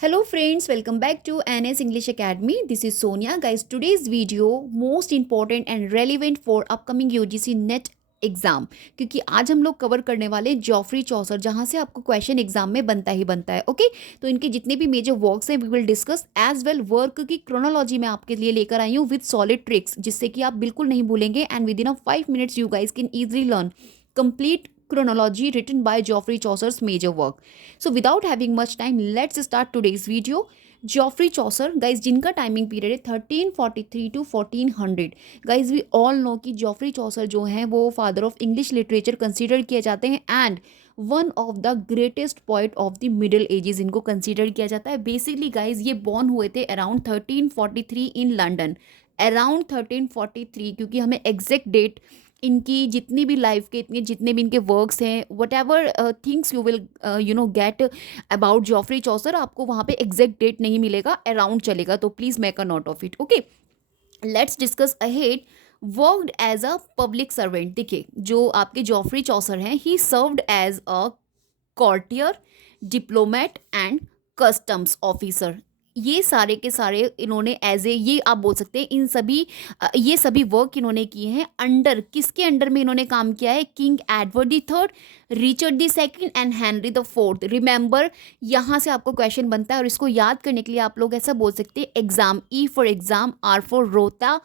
Hello friends, welcome back to NS English Academy. This is Sonia. Guys, today's video most important and relevant for upcoming UGC net exam, क्योंकि आज हम लोग cover करने वाले Geoffrey चौसर, जहां से आपको क्वेश्चन एग्जाम में बनता ही बनता है। ओके, तो इनके जितने भी मेजर वर्क्स हैं we will discuss as well. Work की क्रोनोलॉजी मैं आपके लिए लेकर आई हूँ विद सॉलिड ट्रिक्स, जिससे कि आप बिल्कुल नहीं भूलेंगे and with in a 5 minutes you guys can easily learn complete chronology written by Geoffrey Chaucer's major work. So without having much time, let's start today's video. Geoffrey Chaucer guys, जिनका timing period है 1343 to 1400। Guys we all know कि Geoffrey Chaucer जो हैं वो father of English literature consider किए जाते हैं and one of the greatest poet of the middle ages इनको कंसीडर किया जाता है। बेसिकली गाइज ये बॉर्न हुए थे अराउंड 1343 इन लंडन, अराउंड 1343, क्योंकि हमें एग्जैक्ट डेट इनकी जितनी भी लाइफ के इतने जितने भी इनके वर्क्स हैं, whatever things you will get about Geoffrey Chaucer, आपको वहाँ पे एग्जैक्ट डेट नहीं मिलेगा, अराउंड चलेगा। तो please make a note of it. Okay, let's discuss ahead. Worked as a public servant. देखिए, जो आपके जॉफ्री चौसर हैं, he served as a courtier, diplomat and customs officer. ये सारे के सारे इन्होंने एज ए, ये आप बोल सकते हैं, इन सभी ये सभी वर्क इन्होंने किए हैं अंडर, किसके अंडर में इन्होंने काम किया है? King Edward the third, Richard the second and Henry the fourth. Remember, यहाँ से आपको क्वेश्चन बनता है और इसको याद करने के लिए आप लोग ऐसा बोल सकते हैं, exam, E for exam, R for रोता,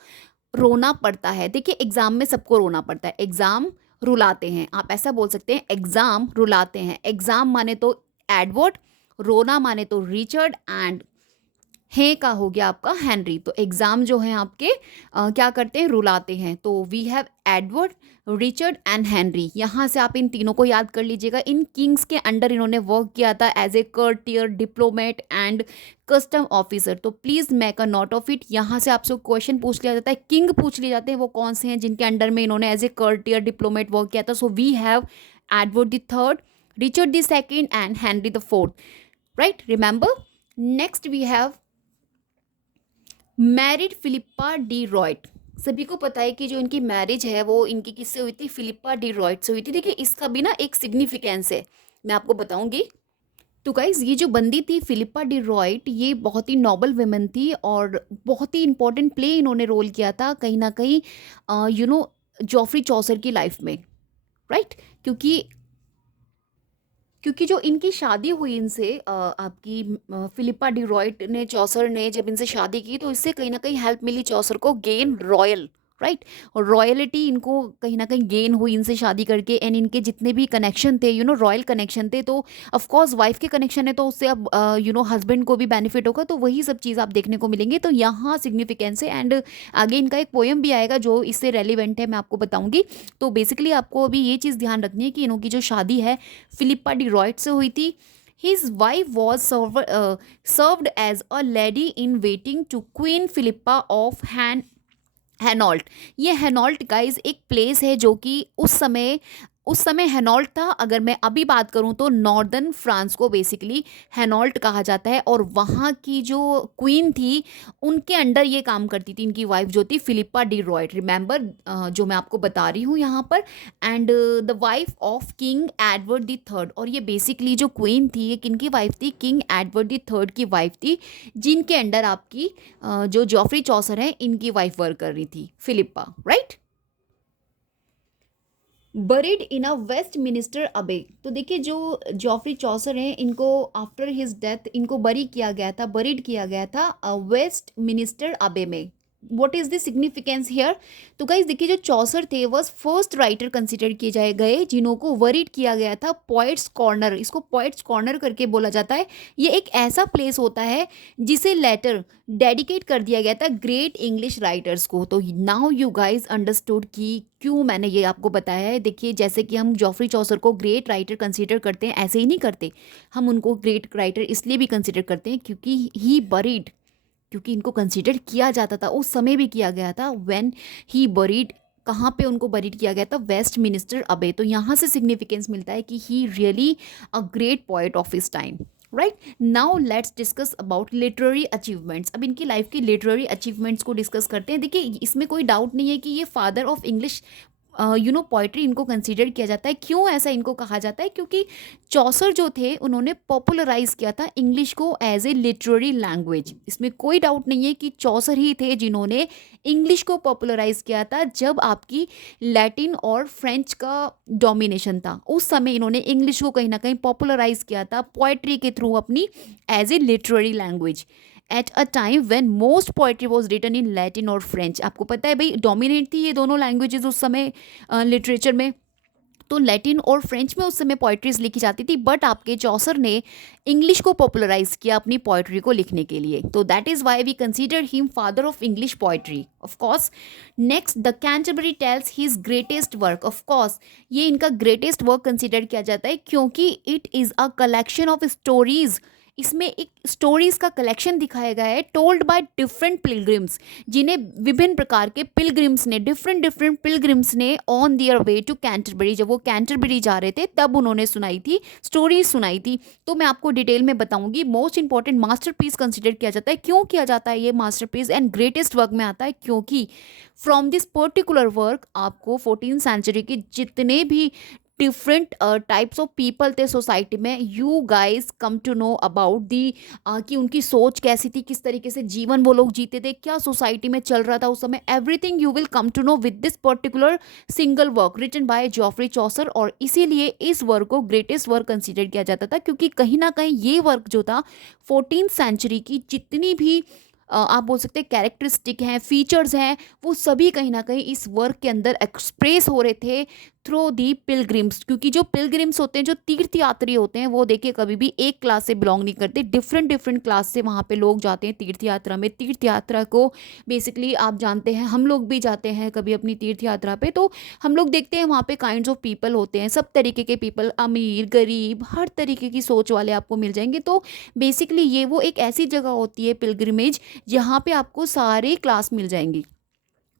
रोना पड़ता है। देखिए, एग्जाम में सबको रोना पड़ता है, एग्जाम रुलाते हैं, आप ऐसा बोल सकते हैं, एग्जाम रुलाते हैं। एग्जाम माने तो एडवर्ड, रोना माने तो रिचर्ड एंड है का हो गया आपका हेनरी। तो एग्जाम जो है आपके क्या करते हैं? रुलाते हैं। तो we have Edward, Richard and Henry. यहाँ से आप इन तीनों को याद कर लीजिएगा। इन किंग्स के अंडर इन्होंने वर्क किया था as a courtier, diplomat and custom officer. तो please make a note of it. यहाँ से आपसे क्वेश्चन पूछ लिया जाता है, किंग पूछ लिए जाते हैं, वो कौन से हैं जिनके अंडर में इन्होंने as a courtier, diplomat work किया था। So we have Edward the third, Richard the second and Henry the fourth. Right, remember. Next we have married Philippa de Roet. सभी को पता है कि जो इनकी मैरिज है वो इनकी किससे हुई थी? फिलिप्पा डी रॉयट से हुई थी। देखिए, इसका भी ना एक सिग्निफिकेंस है, मैं आपको बताऊंगी। तो गाइज, ये जो बंदी थी फिलिप्पा डी रॉयट, ये बहुत ही नोबल वुमेन थी और बहुत ही इंपॉर्टेंट प्ले इन्होंने रोल किया था कहीं ना कहीं जॉफ्री चौसर की लाइफ में। राइट, क्योंकि क्योंकि जो इनकी शादी हुई इनसे, आपकी फिलिप्पा डी रॉयट ने, चौसर ने जब इनसे शादी की, तो इससे कहीं ना कहीं हेल्प मिली चौसर को गेन रॉयल, राइट, और रॉयलिटी इनको कहीं ना कहीं गेन हुई इनसे शादी करके। एंड इनके जितने भी कनेक्शन थे, रॉयल कनेक्शन थे, तो ऑफ कोर्स वाइफ के कनेक्शन है तो उससे अब हस्बैंड को भी बेनिफिट होगा। तो वही सब चीज़ आप देखने को मिलेंगे। तो यहाँ सिग्निफिकेंस है। एंड आगे इनका एक पोएम भी आएगा जो इससे रेलिवेंट है, मैं आपको बताऊंगी। तो बेसिकली आपको अभी ये चीज़ ध्यान रखनी है कि इनकी जो शादी है फिलिप्पा डी रॉयट से हुई थी। His wife was served as a lady in waiting to Queen Philippa of हैनॉल्ट। ये हैनॉल्ट गाइज एक प्लेस है जो कि उस समय हैनॉल्ट था। अगर मैं अभी बात करूं तो नॉर्दर्न फ्रांस को बेसिकली हैनॉल्ट कहा जाता है। और वहाँ की जो क्वीन थी उनके अंडर ये काम करती थी इनकी वाइफ जो थी फिलिप्पा डी रॉयट। रिमेंबर, जो मैं आपको बता रही हूँ यहाँ पर, and the wife of king Edward the third. और ये बेसिकली जो क्वीन थी ये किनकी वाइफ थी? किंग एडवर्ड द थर्ड की वाइफ थी, जिनके अंडर आपकी जो जॉफ्री चौसर है इनकी वाइफ वर्क कर रही थी, Philippa. Right, buried in a Westminster Abbey. तो देखिए, जो जॉफ्री चौसर हैं इनको आफ्टर हिज डेथ इनको बरी किया गया था, बरीड किया गया था वेस्ट मिनिस्टर अबे में। What is the significance here? तो गाइज देखिए, जो चौसर थे वॉज फर्स्ट राइटर कंसिडर किए जाए गए जिन्हों को वरीड किया गया था पोइट्स कॉर्नर। इसको पोइट्स कॉर्नर करके बोला जाता है। ये एक ऐसा प्लेस होता है जिसे लेटर डेडिकेट कर दिया गया था ग्रेट इंग्लिश राइटर्स को। तो नाउ यू गाइज अंडरस्टूड कि क्यों मैंने ये आपको बताया है। देखिए, जैसे कि हम जॉफ्री चौसर को ग्रेट राइटर कंसीडर करते हैं, ऐसे ही नहीं करते। हम उनको ग्रेट राइटर इसलिए भी कंसीडर करते हैं क्योंकि ही बरीड, क्योंकि इनको कंसीडर किया जाता था, उस समय भी किया गया था। व्हेन ही बरीड, कहाँ पे उनको बरीड किया गया था? Waste minister Abbey. तो यहाँ से सिग्निफिकेंस मिलता है कि he really a great poet of his time. Right, now let's discuss about literary achievements. अब इनकी लाइफ की लिटरेरी अचीवमेंट्स को डिस्कस करते हैं। देखिए, इसमें कोई डाउट नहीं है कि ये फादर ऑफ इंग्लिश पोइट्री इनको कंसीडर किया जाता है। क्यों ऐसा इनको कहा जाता है? क्योंकि चौसर जो थे उन्होंने पॉपुलराइज किया था इंग्लिश को एज ए लिटरेरी लैंग्वेज। इसमें कोई डाउट नहीं है कि चौसर ही थे जिन्होंने इंग्लिश को पॉपुलराइज किया था जब आपकी लैटिन और फ्रेंच का डोमिनेशन था। उस समय इन्होंने इंग्लिश को कहीं ना कहीं पॉपुलराइज किया था पोइट्री के थ्रू अपनी as a literary language at a time when most poetry was written in Latin और फ्रेंच। आपको पता है भाई डोमिनेट थी ये दोनों लैंग्वेजेस उस समय लिटरेचर में। तो लैटिन और फ्रेंच में उस समय पोइट्रीज लिखी जाती थी, बट आपके चौसर ने इंग्लिश को पॉपुलराइज किया अपनी पोइट्री को लिखने के लिए। तो that is why we consider him father of English poetry. Of course next the Canterbury Tales his greatest work. Of course ये इनका ग्रेटेस्ट वर्क कंसीडर किया जाता है क्योंकि it is a collection of stories. इसमें एक स्टोरीज का collection दिखाया गया है टोल्ड बाय डिफरेंट पिलग्रिम्स, जिन्हें विभिन्न प्रकार के पिलग्रिम्स ने डिफरेंट पिलग्रिम्स ने on their way to Canterbury, जब वो कैंटरबरी जा रहे थे तब उन्होंने सुनाई थी, स्टोरीज सुनाई थी। तो मैं आपको डिटेल में बताऊंगी। मोस्ट इंपॉर्टेंट मास्टरपीस कंसिडर किया जाता है। क्यों किया जाता है ये मास्टरपीस एंड ग्रेटेस्ट वर्क में आता है? क्योंकि फ्रॉम दिस पर्टिकुलर वर्क आपको 14th सेंचुरी के जितने भी डिफरेंट टाइप्स ऑफ पीपल थे सोसाइटी में, you guys come to know about the कि उनकी सोच कैसी थी, किस तरीके से जीवन वो लोग जीते थे, क्या सोसाइटी में चल रहा था उस समय। Everything you will come to know with this particular single work written by Geoffrey Chaucer. और इसीलिए इस वर्क को ग्रेटेस्ट वर्क कंसिडर किया जाता था क्योंकि कहीं ना कहीं ये वर्क जो था 14th सेंचुरी की जितनी भी आप बोल सकते हैं कैरेक्टरिस्टिक हैं, फीचर्स हैं, वो सभी कहीं ना कहीं इस वर्क के अंदर एक्सप्रेस हो रहे थे थ्रू दी पिलग्रिम्स। क्योंकि जो पिलग्रिम्स होते हैं, जो तीर्थ यात्री होते हैं, वो देखिए कभी भी एक क्लास से बिलोंग नहीं करते, डिफरेंट क्लास से वहाँ पे लोग जाते हैं तीर्थ यात्रा में। तीर्थ यात्रा को बेसिकली आप जानते हैं, हम लोग भी जाते हैं कभी अपनी तीर्थ यात्रा पे, तो हम लोग देखते हैं वहाँ पे काइंड्स ऑफ पीपल होते हैं, सब तरीके के पीपल, अमीर गरीब हर तरीके की सोच वाले आपको मिल जाएंगे। तो बेसिकली ये वो एक ऐसी जगह होती है पिलग्रिमेज जहाँ पे आपको सारे क्लास मिल जाएंगी।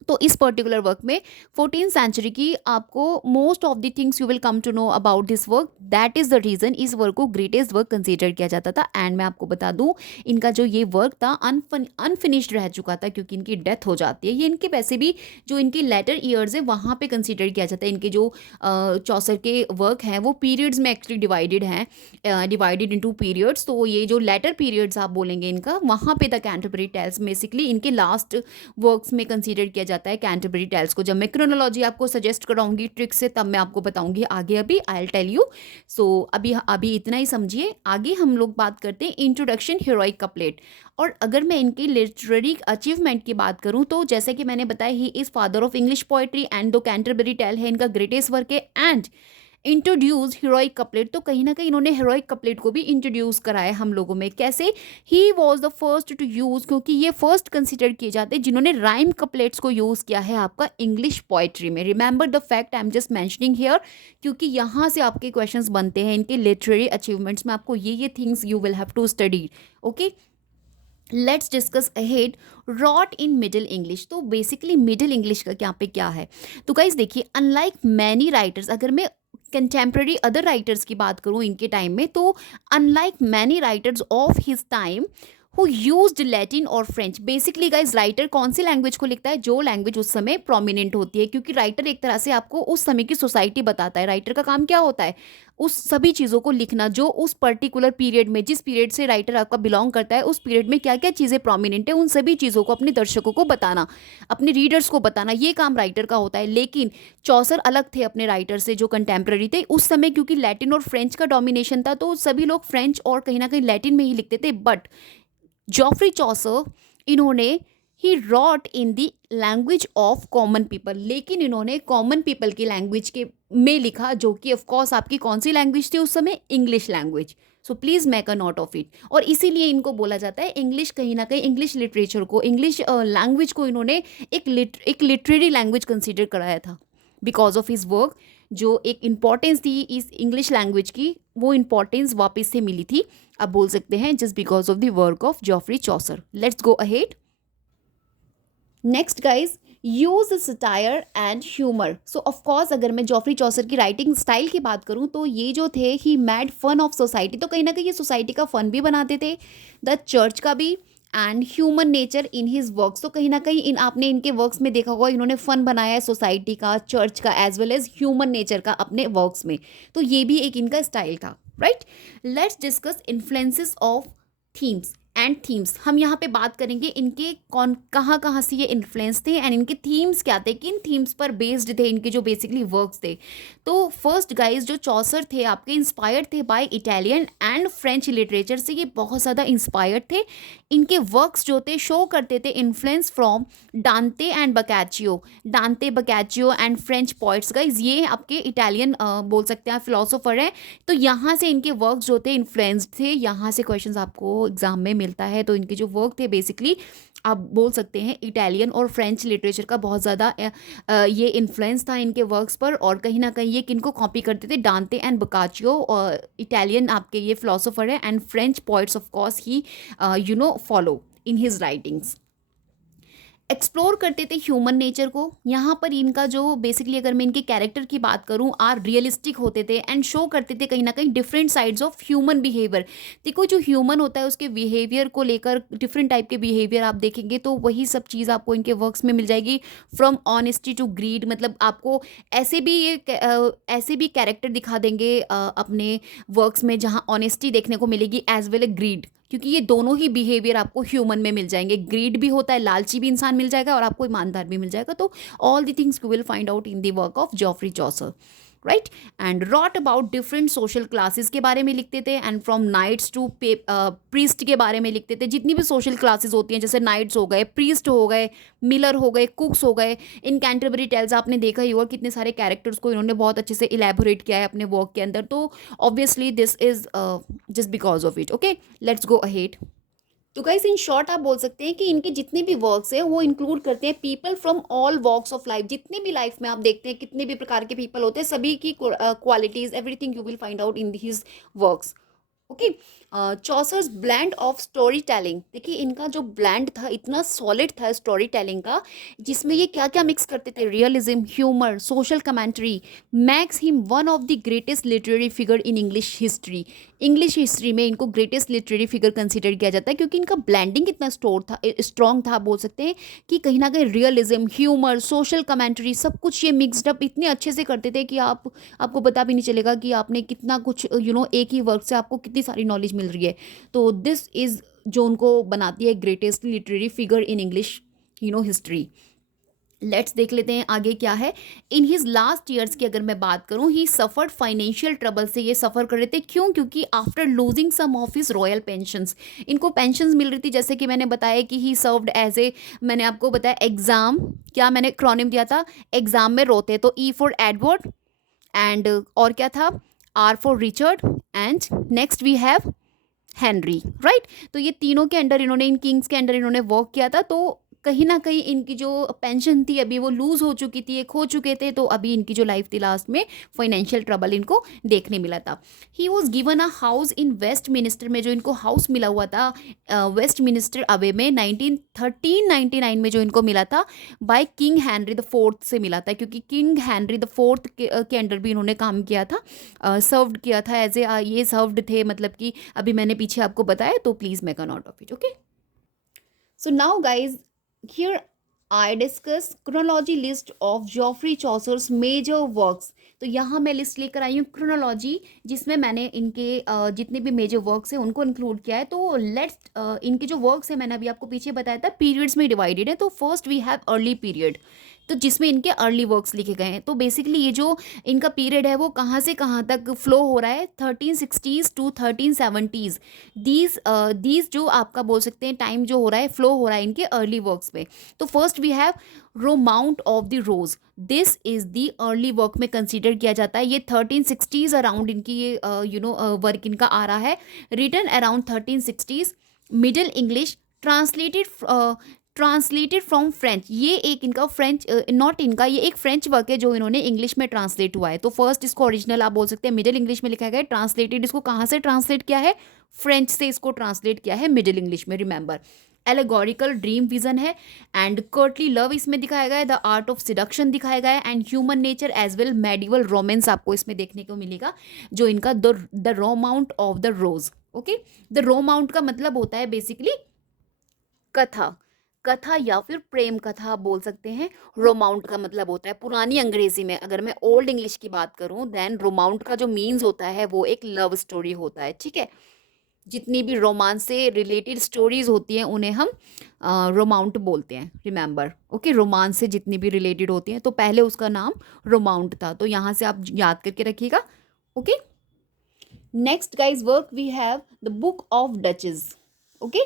तो इस पर्टिकुलर वर्क में 14th सेंचुरी की आपको most of the things you will come to know about this work. That is the reason इस वर्क को ग्रेटेस्ट वर्क कंसीडर किया जाता था। एंड मैं आपको बता दूं इनका जो ये वर्क था अनफिनिश्ड रह चुका था क्योंकि इनकी डेथ हो जाती है। ये इनके वैसे भी जो इनकी लेटर ईयर्स है वहाँ पे कंसीडर किया जाता है। इनके जो चौसर के वर्क हैं वो पीरियड्स में एक्चुअली डिवाइडेड हैं, डिवाइडेड इनटू पीरियड्स। तो ये जो लेटर पीरियड्स आप बोलेंगे इनका, वहाँ पे द कैंटरबरी टेल्स बेसिकली इनके लास्ट वर्क्स में कंसीडर किया जाता है कैंटरबरी टेल्स को। जब मैं क्रोनोलॉजी आपको सजेस्ट कराऊंगी ट्रिक से तब मैं आपको बताऊंगी आगे, अभी आई विल टेल यू। सो अभी इतना ही समझिए। आगे हम लोग बात करते हैं इंट्रोडक्शन हीरोइक कपलेट। और अगर मैं इनकी लिटरेरी अचीवमेंट की बात करूं तो जैसे कि मैंने बताया he is father of English poetry and दो कैंटरबरी टेल है इनका ग्रेटेस्ट वर्क है। एंड इंट्रोड्यूस हीरोइक कपलेट, तो कहीं ना कहीं इन्होंने हीरोइक कपलेट को भी इंट्रोड्यूस कराया हम लोगों में। कैसे? He was the first to use, क्योंकि ये फर्स्ट कंसिडर किए जाते हैं जिन्होंने राइम कपलेट्स को यूज़ किया है आपका इंग्लिश पोइट्री में। Remember the fact I am just mentioning here, क्योंकि यहाँ से आपके क्वेश्चंस बनते हैं इनके लिटरेरी अचीवमेंट्स में। आपको ये things you will have to study. Okay, let's discuss ahead wrote in middle English. तो बेसिकली मिडिल इंग्लिश का यहाँ पे क्या है? तो गाइज देखिए, अनलाइक मैनी राइटर्स, अगर मैं कंटेम्प्रेरी अदर राइटर्स की बात करूँ इनके टाइम में, तो unlike many writers of his time who used Latin और फ्रेंच। बेसिकली गाइज राइटर कौन सी लैंग्वेज को लिखता है? जो लैंग्वेज उस समय प्रोमिनेंट होती है, क्योंकि राइटर एक तरह से आपको उस समय की सोसाइटी बताता है। राइटर का काम क्या होता है? उस सभी चीज़ों को लिखना जो उस पर्टिकुलर पीरियड में, जिस पीरियड से राइटर आपका बिलोंग करता है, उस पीरियड में क्या क्या चीज़ें प्रोमिनेंट है, उन सभी चीज़ों को अपने दर्शकों को बताना, अपने रीडर्स को बताना, ये काम राइटर का होता है। लेकिन चौसर अलग थे अपने राइटर से जो कंटेम्प्रेरी थे उस समय, क्योंकि लैटिन और फ्रेंच का डोमिनेशन था, तो सभी लोग फ्रेंच और कहीं ना कहीं लैटिन में ही लिखते थे। बट जॉफ्री चौसर इन्होंने he wrote in the language of common people, लेकिन इन्होंने कॉमन पीपल की लैंग्वेज के में लिखा, जो कि ऑफ कोर्स आपकी कौन सी लैंग्वेज थी उस समय? English language. So please make a note of it. और इसीलिए इनको बोला जाता है इंग्लिश, कहीं ना कहीं इंग्लिश लिटरेचर को, इंग्लिश लैंग्वेज को इन्होंने एक लिटरेरी लैंग्वेज कंसिडर कराया था बिकॉज ऑफ हिज वर्क। जो एक इम्पॉर्टेंस थी इस इंग्लिश लैंग्वेज की, वो इम्पॉर्टेंस वापस से मिली थी, आप बोल सकते हैं, just because of the work of Geoffrey Chaucer. Let's go ahead. Next guys, use satire and humour. So of course अगर मैं जॉफ्री चौसर की राइटिंग स्टाइल की बात करूँ तो ये जो थे ही मैड फन ऑफ सोसाइटी, तो कहीं ना कहीं ये सोसाइटी का फन भी बनाते थे, द चर्च का भी and human nature in his works. तो कहीं ना कहीं इन आपने इनके वर्क्स में देखा होगा, इन्होंने फन बनाया है सोसाइटी का, चर्च का, as well as human nature का अपने वर्क्स में। तो ये भी एक इनका स्टाइल था, right. Let's discuss influences of themes and themes. हम यहाँ पे बात करेंगे इनके कौन कहाँ कहाँ से ये इन्फ्लुएंस थे एंड इनके थीम्स क्या थे, किन थीम्स पर बेस्ड थे इनके जो बेसिकली वर्क्स थे। तो फर्स्ट गाइज जो चौसर थे आपके इंस्पायर्ड थे by Italian and French literature से, ये बहुत ज़्यादा इंस्पायर्ड थे। इनके वर्क्स जो थे शो करते थे influence from Dante and Boccaccio, Dante Boccaccio and French poets. Guys ये आपके इटालियन बोल सकते हैं फिलोसोफर हैं। तो यहाँ से इनके वर्क्स जो थे इन्फ्लुएंस्ड थे, यहाँ से क्वेश्चंस आपको एग्जाम में मिलता है। तो इनके जो वर्क थे बेसिकली आप बोल सकते हैं इटालियन और फ्रेंच लिटरेचर का बहुत ज़्यादा ये इन्फ्लुएंस था इनके वर्क्स पर। और कहीं ना कहीं ये किनको कॉपी करते थे, डांते एंड बकाचियो, और इटालियन आपके ये फिलोसोफर है and French poets of course he follow in his writings. Explore करते थे ह्यूमन नेचर को। यहाँ पर इनका जो बेसिकली अगर मैं इनके कैरेक्टर की बात करूँ, आर रियलिस्टिक होते थे एंड शो करते थे कहीं ना कहीं different sides of human behaviour. देखो जो ह्यूमन होता है उसके बिहेवियर को लेकर डिफरेंट टाइप के बिहेवियर आप देखेंगे तो वही सब चीज़ आपको इनके वर्क्स में मिल जाएगी। फ्रॉम ऑनेस्टी टू ग्रीड, मतलब आपको ऐसे भी कैरेक्टर दिखा देंगे अपने वर्क्स में जहाँ ऑनेस्टी देखने को मिलेगी एज वेल ए ग्रीड, क्योंकि ये दोनों ही बिहेवियर आपको ह्यूमन में मिल जाएंगे। ग्रीड भी होता है, लालची भी इंसान मिल जाएगा, और आपको ईमानदार भी मिल जाएगा। तो all the things you will find out in the work of Geoffrey Chaucer, right. And wrote about different social classes के बारे में लिखते थे and from knights to priest के बारे में लिखते थे। जितनी भी सोशल क्लासेस होती हैं, जैसे नाइट्स हो गए, प्रीस्ट हो गए, मिलर हो गए, कुक्स हो गए। इन कैंटरबरी टेल्स आपने देखा ही होगा कितने सारे कैरेक्टर्स को इन्होंने बहुत अच्छे से इलेबोरेट किया है अपने वर्क के अंदर। तो obviously this is just because of it. Okay, let's go ahead. तो गाइस इन शॉर्ट आप बोल सकते हैं कि इनके जितने भी वर्क्स हैं वो इंक्लूड करते हैं people from all walks of life. जितने भी लाइफ में आप देखते हैं कितने भी प्रकार के पीपल होते हैं, सभी की qualities everything you will find out in his works. Okay, Chaucer's blend of story telling. देखिए इनका जो ब्लैंड था इतना सॉलिड था स्टोरी टेलिंग का, जिसमें ये क्या क्या मिक्स करते थे, realism, humour, social commentary, max him one of the greatest literary figure in English history. English history में इनको ग्रेटेस्ट लिटरेरी फिगर कंसिडर किया जाता है, क्योंकि इनका ब्लैंडिंग इतना स्ट्रॉन्ग था बोल सकते हैं कि कहीं ना कहीं रियलिज्म, ह्यूमर, सोशल कमेंट्री सब कुछ ये मिक्सड अप इतने अच्छे से करते थे कि आपको पता भी नहीं चलेगा कि आपने कितना कुछ एक ही वर्क से आपको कितनी सारी नॉलेज मिल रही है। तो दिस इज जो उनको बनाती है greatest literary figure in English history. Let's देख लेते हैं आगे क्या है। इन हिज लास्ट ईयर्स की अगर मैं बात करूं, ही सफर्ड फाइनेंशियल ट्रबल से ये सफ़र कर रहे थे। क्यों? क्योंकि after losing some of his royal pensions, इनको पेंशंस मिल रही थी। जैसे कि मैंने बताया कि ही सर्व्ड एज ए, मैंने आपको बताया एग्जाम, क्या मैंने एक्रोनिम दिया था, एग्जाम में रोते तो ई फॉर एडवर्ड एंड और क्या था, R for Richard and next we have Henry, right. तो ये तीनों के अंडर इन्होंने, इन किंग्स के अंडर इन्होंने वर्क किया था। तो कहीं ना कहीं इनकी जो पेंशन थी अभी वो लूज हो चुकी थी, खो चुके थे। तो अभी इनकी जो लाइफ थी लास्ट में फाइनेंशियल ट्रबल इनको देखने मिला था। He was given a house in Westminster में, जो इनको हाउस मिला हुआ था वेस्ट मिनिस्टर अवे में 1399 में जो इनको मिला था by King Henry the fourth से मिला था, क्योंकि किंग हैनरी द फोर्थ के अंडर भी इन्होंने काम किया था, सर्व्ड किया था एज ए, ये सर्व्ड थे, मतलब कि अभी मैंने पीछे आपको बताया। तो please make a note of it. Okay, so now guys here I discuss chronology list of Geoffrey Chaucer's major works। तो यहाँ मैं लिस्ट लेकर आई हूँ क्रोनोलॉजी, जिसमें मैंने इनके जितने भी मेजर वर्क्स हैं उनको इंक्लूड किया है। तो लेट्स इनके जो वर्क्स हैं मैंने अभी आपको पीछे बताया था पीरियड्स में डिवाइडेड है। तो first we have early period, तो जिसमें इनके अर्ली वर्क्स लिखे गए हैं। तो बेसिकली ये जो इनका पीरियड है वो कहाँ से कहाँ तक फ्लो हो रहा है, 1360s टू 1370s। दीज जो आपका बोल सकते हैं टाइम जो हो रहा है, फ्लो हो रहा है इनके अर्ली वर्क्स में। तो first we have Romaunt of the Rose, this is the early work में कंसीडर किया जाता है। ये 1360s अराउंड इनकी ये वर्क इनका आ रहा है, written around 1360s। Middle English translated from French, ये एक इनका फ्रेंच नॉट इनका, ये एक फ्रेंच वर्क है जो इन्होंने इंग्लिश में ट्रांसलेट हुआ है। तो फर्स्ट इसको ओरिजिनल आप बोल सकते हैं मिडिल इंग्लिश में लिखा गया है, ट्रांसलेटेड इसको कहाँ से ट्रांसलेट किया है, फ्रेंच से इसको ट्रांसलेट किया है मिडिल इंग्लिश में, रिमेंबर। एलेगोरिकल ड्रीम विजन है एंड कर्टली लव इसमें दिखाया गया है, द आर्ट ऑफ सिडक्शन दिखाया गया है and human nature as well medieval romance आपको इसमें देखने को मिलेगा, जो इनका the Romaunt of the Rose. Okay, the Romaunt का मतलब होता है बेसिकली कथा, कथा या फिर प्रेम कथा आप बोल सकते हैं। रोमाउंट का मतलब होता है पुरानी अंग्रेजी में, अगर मैं ओल्ड इंग्लिश की बात करूं देन रोमाउंट का जो मीन्स होता है वो एक लव स्टोरी होता है, ठीक है। जितनी भी रोमांस से रिलेटेड स्टोरीज होती हैं उन्हें हम रोमाउंट बोलते हैं, रिमेंबर, ओके। रोमांस से जितनी भी रिलेटेड होती हैं, तो पहले उसका नाम रोमाउंट था, तो यहाँ से आप याद करके रखिएगा, okay. Next guys work we have the book of duchess, okay.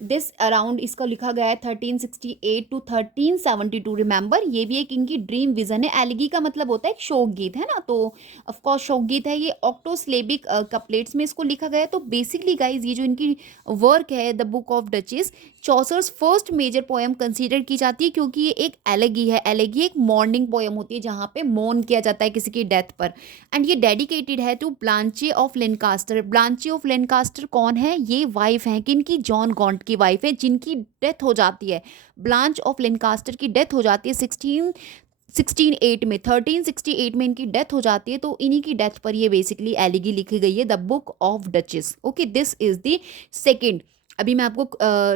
This around इसका लिखा गया है 1368 टू 1372, रिमेंबर ये भी एक इनकी ड्रीम विजन है। एलिगी का मतलब होता है एक शोक गीत, है ना, तो ऑफकोर्स शोक गीत है ये। ऑक्टोस्लेबिक कपलेट्स में इसको लिखा गया है। तो बेसिकली गाइज ये जो इनकी वर्क है the book of duchess, Chaucer's first major poem consider की जाती है, क्योंकि ये एक एलेगी है। एलेगी एक मॉर्निंग पोएम होती है जहाँ पे मौन किया जाता है किसी की डेथ पर, एंड ये डेडिकेटेड है टू ब्लांचे ऑफ लेनकास्टर। ब्लांचे ऑफ लेनकास्टर कौन है? ये वाइफ है किनकी? जॉन गॉन्ट की वाइफ है, जिनकी डेथ हो जाती है। ब्लांच ऑफ लेनकास्टर की डेथ हो जाती है 1668 में, 1368 में इनकी डेथ हो जाती है। तो इन्हीं की डेथ पर ये बेसिकली एलिगी लिखी गई है, the book of duchess, okay. This is the second. अभी मैं आपको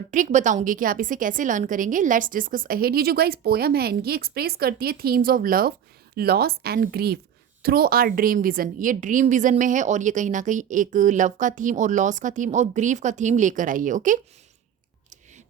ट्रिक बताऊंगी कि आप इसे कैसे लर्न करेंगे। Let's discuss ahead. ये जो गाइस पोयम है इनकी एक्सप्रेस करती है themes of love, loss and grief through our dream vision. ये ड्रीम विजन में है और ये कहीं ना कहीं एक लव का थीम और लॉस का थीम और ग्रीफ का थीम लेकर आई है, okay.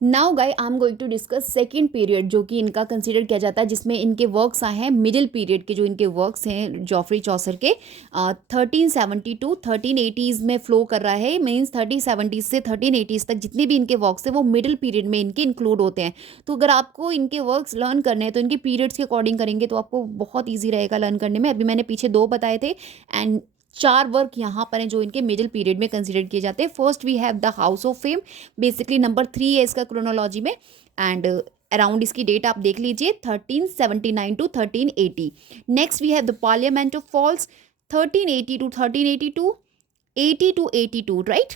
Now guy I am going to discuss second period, जो कि इनका कंसिडर किया जाता है, जिसमें इनके वर्क्स आए हैं मिडिल पीरियड के। जो इनके वर्क्स हैं जॉफ्री चौसर के 1370 टू 1380s में फ्लो कर रहा है, मीन्स 1370 से 1380s तक जितने भी इनके वर्क्स हैं वो मिडिल पीरियड में इनके इंक्लूड होते हैं। तो अगर आपको इनके वर्क्स लर्न करने हैं तो इनके पीरियड्स के अकॉर्डिंग करेंगे तो आपको बहुत ईजी रहेगा लर्न करने में। अभी मैंने पीछे 2 बताए थे एंड 4 वर्क यहाँ पर हैं जो इनके मिडिल पीरियड में कंसिडर किए जाते हैं। First we have the house of fame, basically number 3 है इसका क्रोनोलॉजी में, एंड अराउंड इसकी डेट आप देख लीजिए 1379 to 1380। Next we have the parliament of Fowls 1380 to 1382, 80 to 82, right.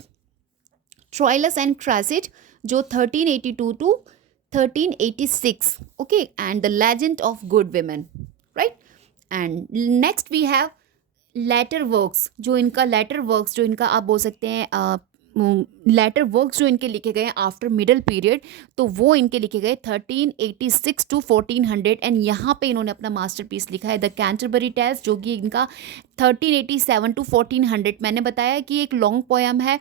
Troilus and Criseyde जो 1382 to 1386, okay, and the Legend of Good Women, right. And next we have later works, जो इनका letter works जो इनका आप बोल सकते हैं letter works जो इनके लिखे गए आफ्टर मिडल पीरियड, तो वो इनके लिखे गए 1386 टू 1400। एंड यहाँ पे इन्होंने अपना मास्टरपीस लिखा है द कैंटरबरी टेल्स, जो कि इनका 1387 टू 1400। मैंने बताया कि एक लॉन्ग पोएम है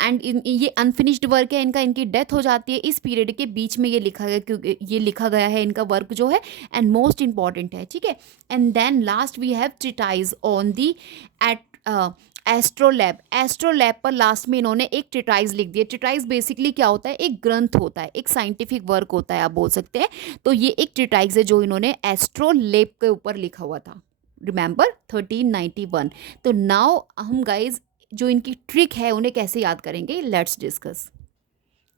एंड ये अनफिनिश्ड वर्क है इनका। इनकी डेथ हो जाती है इस पीरियड के बीच में, ये लिखा गया, क्योंकि ये लिखा गया है इनका वर्क जो है एंड मोस्ट इंपॉर्टेंट है, ठीक है। And then last we have treatise on the at astrolabe. Astrolabe पर लास्ट में इन्होंने एक ट्रिटाइज लिख दिया। ट्रिटाइज बेसिकली क्या होता है? एक ग्रंथ होता है, एक साइंटिफिक वर्क होता है आप बोल सकते हैं। तो ये एक ट्रिटाइज है जो इन्होंने एस्ट्रोलैब के ऊपर लिखा हुआ था, रिमेंबर 1391। तो नाउ हम गाइज जो इनकी ट्रिक है उन्हें कैसे याद करेंगे, लेट्स डिस्कस।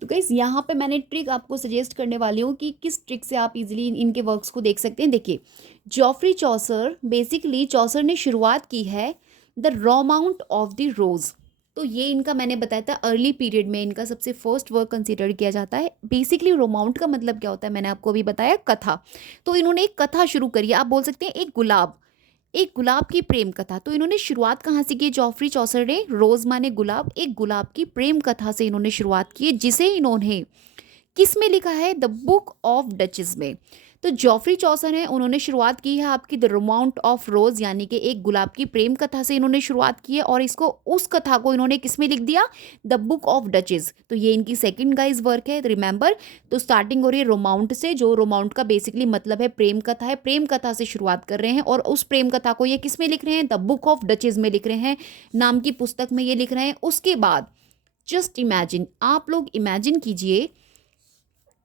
तो गाइस यहाँ पे मैंने ट्रिक आपको सजेस्ट करने वाली हूँ कि किस ट्रिक से आप इजीली इनके वर्क्स को देख सकते हैं। देखिए, जॉफ्री चौसर, बेसिकली चौसर ने शुरुआत की है द रोमाउंट ऑफ द रोज। तो ये इनका मैंने बताया था अर्ली पीरियड में इनका सबसे फर्स्ट वर्क कंसिडर किया जाता है। बेसिकली रोमाउंट का मतलब क्या होता है, मैंने आपको अभी बताया, कथा। तो इन्होंने एक कथा शुरू करी, आप बोल सकते हैं एक गुलाब की प्रेम कथा। तो इन्होंने शुरुआत कहाँ से की? जॉफ्री चौसर ने, रोज माने गुलाब, एक गुलाब की प्रेम कथा से इन्होंने शुरुआत की है, जिसे इन्होंने किस में लिखा है? द बुक ऑफ डचेस में। तो जॉफ्री चौसर है, उन्होंने शुरुआत की है आपकी द रोमाउंट ऑफ रोज, यानी कि एक गुलाब की प्रेम कथा से इन्होंने शुरुआत की है, और इसको, उस कथा को इन्होंने किस में लिख दिया? The book of duchess. तो ये इनकी सेकंड गाइज वर्क है, रिमेंबर। तो स्टार्टिंग हो रही है रोमाउंट से, जो रोमाउंट का बेसिकली मतलब है प्रेम कथा है। प्रेम कथा से शुरुआत कर रहे हैं और उस प्रेम कथा को ये किस में लिख रहे हैं? द बुक ऑफ डचेस में लिख रहे हैं, नाम की पुस्तक में ये लिख रहे हैं। उसके बाद जस्ट इमेजिन, आप लोग इमेजिन कीजिए,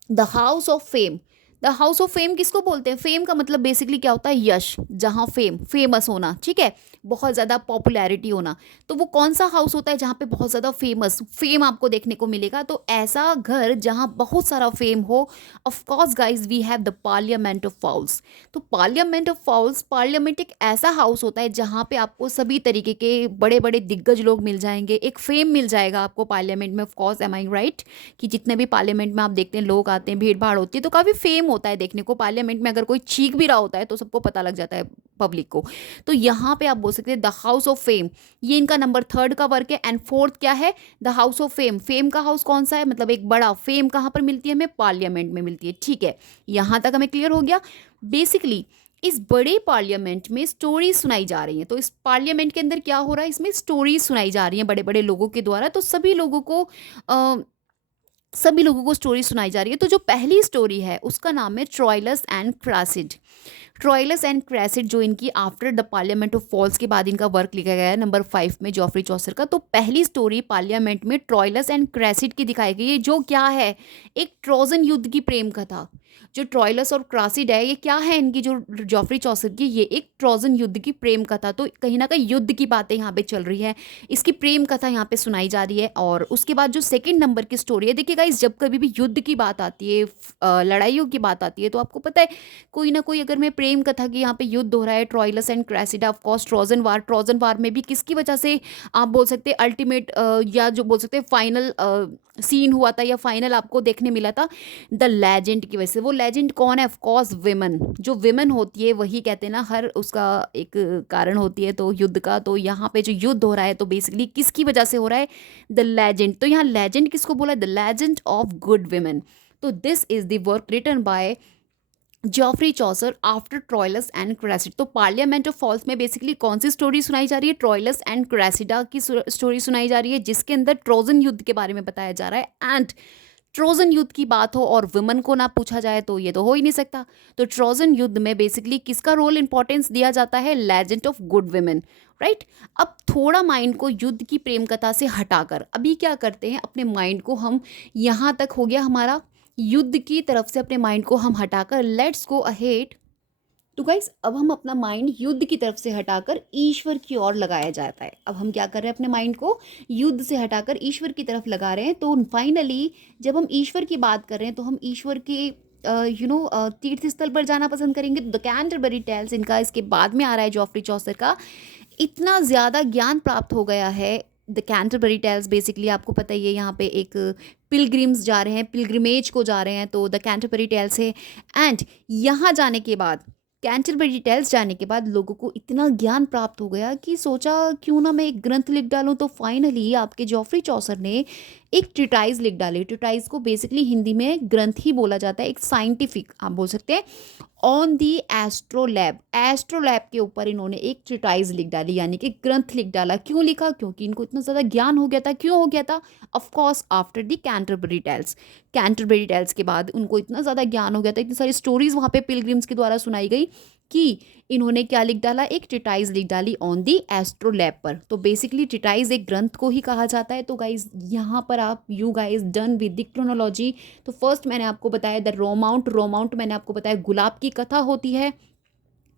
the house of Fame. The house of fame किसको बोलते हैं? फेम का मतलब बेसिकली क्या होता है? यश, जहाँ फेम, फेमस होना, ठीक है, बहुत ज़्यादा पॉपुलैरिटी होना। तो वो कौन सा हाउस होता है जहाँ पे बहुत ज़्यादा फेम आपको देखने को मिलेगा? तो ऐसा घर जहाँ बहुत सारा फेम हो। Of course guys we have the parliament of fowls. तो पार्लियामेंट ऑफ फाउल्स, पार्लियामेंट एक ऐसा हाउस होता है जहाँ पे आपको सभी तरीके के बड़े बड़े दिग्गज लोग मिल जाएंगे, एक फेम मिल जाएगा आपको पार्लियामेंट में। Of course, am I right कि जितने भी पार्लियामेंट में आप देखते हैं लोग आते हैं, भीड़ भाड़ होती है, तो काफ़ी फेम फेम होता है देखने को, पार्लियामेंट में अगर कोई चीख भी रहा होता है तो सबको पता लग जाता है पब्लिक को। तो यहाँ पे आप बोल सकते हैं द हाउस ऑफ फेम, ये इनका नंबर 3 का वर्क है। एंड 4th क्या है, the house of fame. Fame का हाउस कौन सा है, मतलब एक बड़ा। फेम कहाँ पर मिलती है हमें, पार्लियामेंट में मिलती है। ठीक है, यहाँ तक हमें क्लियर हो गया। बेसिकली इस बड़े पार्लियामेंट में स्टोरी सुनाई जा रही हैं। तो इस पार्लियामेंट के अंदर क्या हो रहा है, इसमें स्टोरी सुनाई जा रही हैं बड़े बड़े लोगों के द्वारा। तो सभी लोगों को स्टोरी सुनाई जा रही है। तो जो पहली स्टोरी है उसका नाम है Troilus and Criseyde. Troilus and Criseyde जो इनकी after the parliament of fowls के बाद इनका वर्क लिखा गया है नंबर 5 में जॉफ्री चौसर का। तो पहली स्टोरी पार्लियामेंट में ट्रॉयलस एंड क्रेसिड की दिखाई गई है, जो क्या है, एक ट्रोजन युद्ध की प्रेम कथा। जो ट्रॉयलस और क्रासिड है, ये क्या है इनकी, जो जॉफ्री चौसर की, ये एक ट्रोजन युद्ध की प्रेम कथा। तो कहीं ना कहीं युद्ध की बातें यहाँ पे चल रही है, इसकी प्रेम कथा यहाँ पे सुनाई जा रही है। और उसके बाद जो सेकंड नंबर की स्टोरी है, देखिए गाइस, जब कभी भी युद्ध की बात आती है, लड़ाइयों की बात आती है, तो आपको पता है कोई ना कोई, अगर मैं प्रेम कथा की, यहाँ पे युद्ध हो रहा है, Troilus and Cressida, of course Trojan war में भी किसकी वजह से आप बोल सकते हैं अल्टीमेट, या जो बोल सकते हैं फाइनल सीन हुआ था, या फाइनल आपको देखने मिला था द लेजेंड की वजह से। वो लेजेंड कौन है, ऑफ कोर्स विमेन। जो विमेन होती है वही कहते हैं ना, हर उसका एक कारण होती है तो युद्ध का। तो यहाँ पे जो युद्ध हो रहा है तो बेसिकली किसकी वजह से हो रहा है, द लेजेंड। तो यहाँ लेजेंड किसको बोला, the Legend of Good Women. तो this is the work written by Geoffrey Chaucer after Troilus and Criseyde. तो पार्लियामेंट ऑफ फॉल्स में बेसिकली कौन सी स्टोरी सुनाई जा रही है, ट्रॉयलस एंड क्रेसिडा की स्टोरी सुनाई जा रही है, जिसके अंदर ट्रोजन युद्ध के बारे में बताया जा रहा है। एंड ट्रोजन युद्ध की बात हो और वुमन को ना पूछा जाए तो ये तो हो ही नहीं सकता। तो ट्रोजन युद्ध में बेसिकली किसका रोल इंपॉर्टेंस दिया जाता है, legend of Good Women, right. अब थोड़ा माइंड को युद्ध की प्रेम कथा से हटाकर अभी क्या करते हैं, अपने माइंड को हम, यहाँ तक हो गया हमारा युद्ध की तरफ से अपने माइंड को हम हटाकर लेट्स गो अहेड। तो गाइस अब हम अपना माइंड युद्ध की तरफ से हटाकर ईश्वर की ओर लगाया जाता है। अब हम क्या कर रहे हैं, अपने माइंड को युद्ध से हटाकर ईश्वर की तरफ लगा रहे हैं। तो फाइनली जब हम ईश्वर की बात कर रहे हैं तो हम ईश्वर के तीर्थ स्थल पर जाना पसंद करेंगे। द कैंटरबरी टेल्स इनका इसके बाद में आ रहा है, जॉफ्री चौसर का। इतना ज़्यादा ज्ञान प्राप्त हो गया है द कैंटरबरी टेल्स। बेसिकली आपको पता ही है, यहाँ पे एक पिलग्रिम्स जा रहे हैं, पिलग्रिमेज को जा रहे हैं, तो द कैंटरबरी टेल्स है। एंड यहाँ जाने के बाद, कैंटरबरी टेल्स जाने के बाद लोगों को इतना ज्ञान प्राप्त हो गया कि सोचा क्यों ना मैं एक ग्रंथ लिख डालूं। तो फाइनली आपके जॉफ्री चौसर ने एक ट्रिटाइज लिख डाली। ट्रिटाइज को बेसिकली हिंदी में ग्रंथ ही बोला जाता है, एक साइंटिफिक आप बोल सकते हैं, ऑन दी एस्ट्रोलैब। एस्ट्रोलैब के ऊपर इन्होंने एक ट्रिटाइज लिख डाली, यानी कि ग्रंथ लिख डाला। क्यों लिखा, क्योंकि इनको इतना ज़्यादा ज्ञान हो गया था। क्यों हो गया था, of course after the Canterbury tales. Canterbury tales के बाद उनको इतना ज़्यादा ज्ञान हो गया था, इतनी सारी स्टोरीज वहाँ पे पिलग्रिम्स के द्वारा सुनाई गई कि इन्होंने क्या लिख डाला, एक ट्रिटाइज लिख डाली ऑन दी एस्ट्रोलैब पर। तो बेसिकली ट्रिटाइज एक ग्रंथ को ही कहा जाता है। तो गाइज यहाँ पर आप you guys done with the chronology. तो फर्स्ट मैंने आपको बताया द रोमाउंट। रोमाउंट मैंने आपको बताया गुलाब की कथा होती है।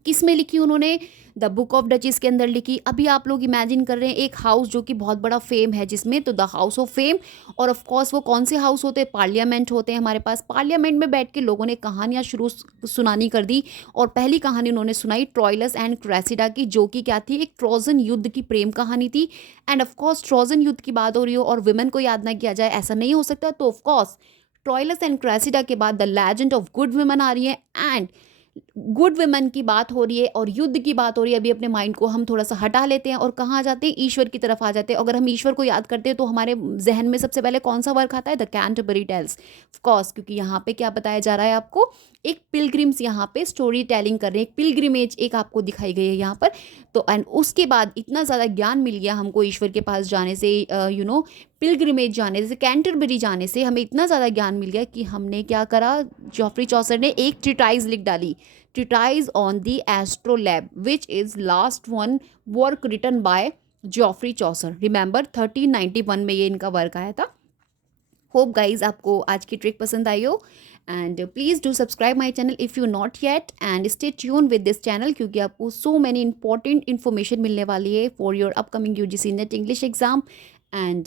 किस में लिखी उन्होंने, द बुक ऑफ डचेस के अंदर लिखी। अभी आप लोग इमेजिन कर रहे हैं एक हाउस जो कि बहुत बड़ा फेम है जिसमें, तो द हाउस ऑफ फेम। और ऑफ कोर्स वो कौन से हाउस होते हैं, पार्लियामेंट होते हैं हमारे पास। पार्लियामेंट में बैठ के लोगों ने कहानियाँ शुरू सुनानी कर दी। और पहली कहानी उन्होंने सुनाई ट्रॉयलस एंड क्रेसिडा की, जो कि क्या थी, एक ट्रोजन युद्ध की प्रेम कहानी थी। एंड ऑफ कोर्स ट्रोजन युद्ध की बात हो रही हो और विमेन को याद ना किया जाए, ऐसा नहीं हो सकता। तो of course Troilus and Cressida के बाद the Legend of Good Women आ रही है। एंड गुड विमेन की बात हो रही है और युद्ध की बात हो रही है। अभी अपने माइंड को हम थोड़ा सा हटा लेते हैं और कहाँ आ जाते हैं, ईश्वर की तरफ आ जाते हैं। अगर हम ईश्वर को याद करते हैं तो हमारे जहन में सबसे पहले कौन सा वर्क आता है, the Canterbury tales, of course. क्योंकि यहाँ पे क्या बताया जा रहा है आपको, एक पिलग्रिम्स यहाँ पे स्टोरी टेलिंग कर रहे हैं, एक पिलग्रिमेज एक आपको दिखाई गई है यहाँ पर। तो एंड उसके बाद इतना ज़्यादा ज्ञान मिल गया हमको ईश्वर के पास जाने से, पिलग्रिमेज जाने से, कैंटरबरी जाने से हमें इतना ज़्यादा ज्ञान मिल गया कि हमने क्या करा, जॉफ्री चौसर ने एक ट्रिटाइज लिख डाली, treatise on the astrolabe, which is last one work written by Geoffrey Chaucer. Remember 1391 में ये इनका वर्क आया था। होप गाइज आपको आज की ट्रिक पसंद आई हो। And please do subscribe my channel if you not yet, and stay tune with this channel, क्योंकि आपको सो मैनी इंपॉर्टेंट इन्फॉर्मेशन मिलने वाली है for your upcoming UGC net English exam. And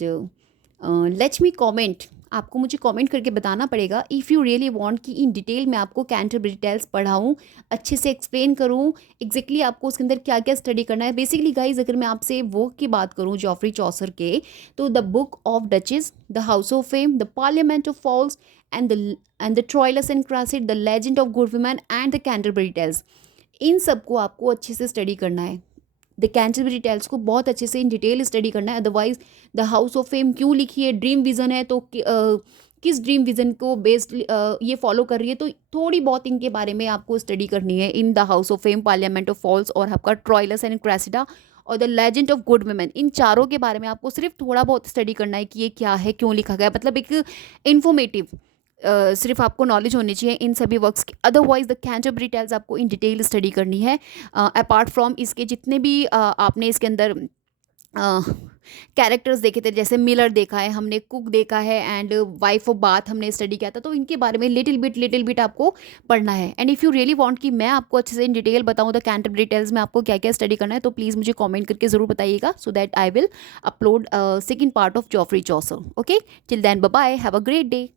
let me comment, आपको मुझे comment करके बताना पड़ेगा इफ़ यू रियली वांट कि इन डिटेल मैं आपको कैंटरबरी टेल्स पढ़ाऊँ, अच्छे से एक्सप्लेन करूँ, एग्जैक्टली आपको उसके अंदर क्या क्या स्टडी करना है। बेसिकली गाइज अगर मैं आपसे वर्क की बात करूँ जॉफ्री चौसर के, तो the book of Duchess, the house of Fame, the parliament of Fowls and the Troilus and Criseyde, the Legend of Good Women and the Canterbury Tales, इन सबको आपको अच्छे से स्टडी करना है। द कैंटरबरी टेल्स को बहुत अच्छे से इन डिटेल स्टडी करना है। Otherwise the house of fame क्यों लिखी है, ड्रीम विजन है तो किस ड्रीम विजन को बेस्ड ये फॉलो कर रही है, तो थोड़ी बहुत इनके बारे में आपको स्टडी करनी है in the house of Fame, Parliament of Fowls और आपका ट्रॉयलस एंड क्रेसिडा और the Legend of Good Women. इन चारों के बारे में आपको सिर्फ थोड़ा बहुत स्टडी करना है कि ये क्या है, क्यों लिखा गया, मतलब एक इन्फॉर्मेटिव सिर्फ आपको नॉलेज होनी चाहिए इन सभी वर्क्स की। अदरवाइज द कैंटरबरी टेल्स आपको इन डिटेल स्टडी करनी है। अपार्ट फ्रॉम इसके जितने भी आपने इसके अंदर कैरेक्टर्स देखे थे, जैसे मिलर देखा है हमने, कुक देखा है एंड वाइफ ऑफ बाथ हमने स्टडी किया था, तो इनके बारे में लिटिल बिट आपको पढ़ना है। And if you really want कि मैं आपको अच्छे से इन डिटेल बताऊँ द कैंटरबरी टेल्स में आपको क्या क्या स्टडी करना है, तो प्लीज़ मुझे कमेंट करके ज़रूर बताइएगा so that I will upload second part of Geoffrey Chaucer. Okay, till then bye bye, have a great day.